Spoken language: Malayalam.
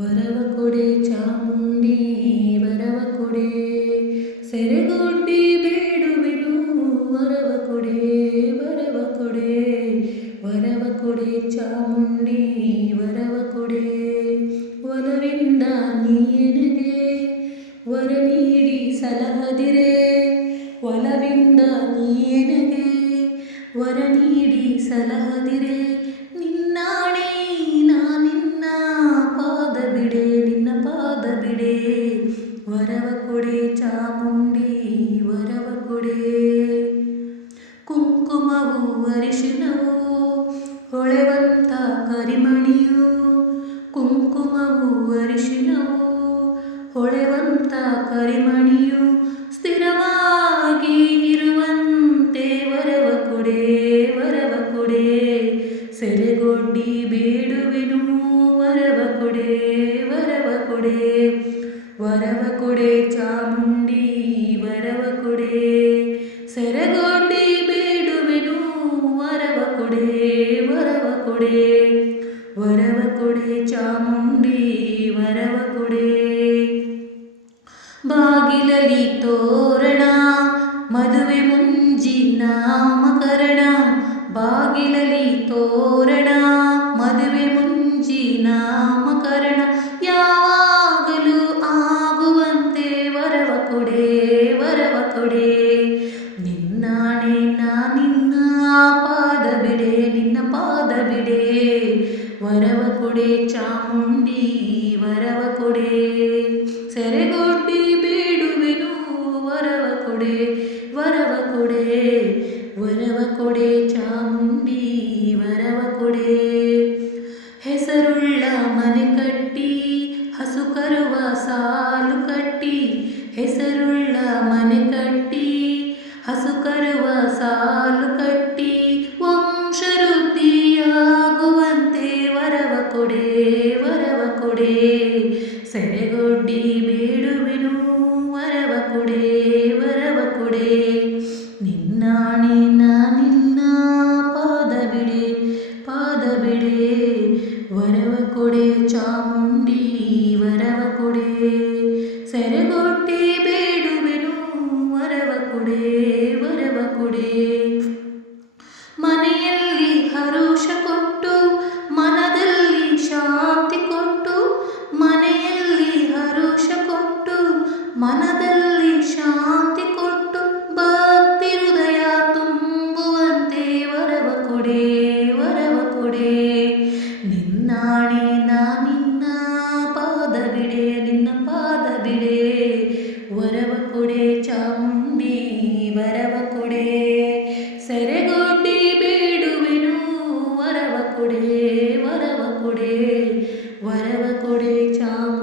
வரவ கொடே சாமுண்டி வரவ கொடே செருகோட்டி பேடுவிடு வரவ கொடே வரவ கொடே வரவ கொடே சாமுண்டி வரவ கொடே வரவிந்தா நீ எனதே வர நீடி சலகதிரே வலவிந்தா நீ எனதே வர நீடி சலகதிரே വരവക്കുടെ ചാമുണ്ടി വരവക്കുടെ കുങ്കുമവും അരിശിനവും ഒളവന്ത കരിമണിയോ കുങ്കുമവും അരിശിനവും ഒളവന്ത കരിമണിയോ സ്ഥിരമാകി ഇരുവന്തെ വരവക്കുടെ വരവക്കുടെ സെരഗൊണ്ടി ബേടുവിനു വരവക്കുടെ വരവക്കുടെ वरवकुडे चामुण्डी वरवकोडे सरगोडे वरव वरवकुडे वरवकुडे वरवकुडे चामुण्डि वरवकुडे बाली तोरण नामकरण बाली तोरण തൊടേ വരവ തൊടേ നിന്നാണേ നാ നിന്ന പാദബിടെ നിന്ന പാദബിടെ വരവ കൊടെ ചാമുണ്ടി വരവ കൊടെ സെരകോട്ടി ബേഡുവിനു വരവ കൊടെ വരവ കൊടെ വരവ കൊടെ ചാമുണ്ടി ಮಾಡವ ಕೊಡಲಿ ಚಾಮ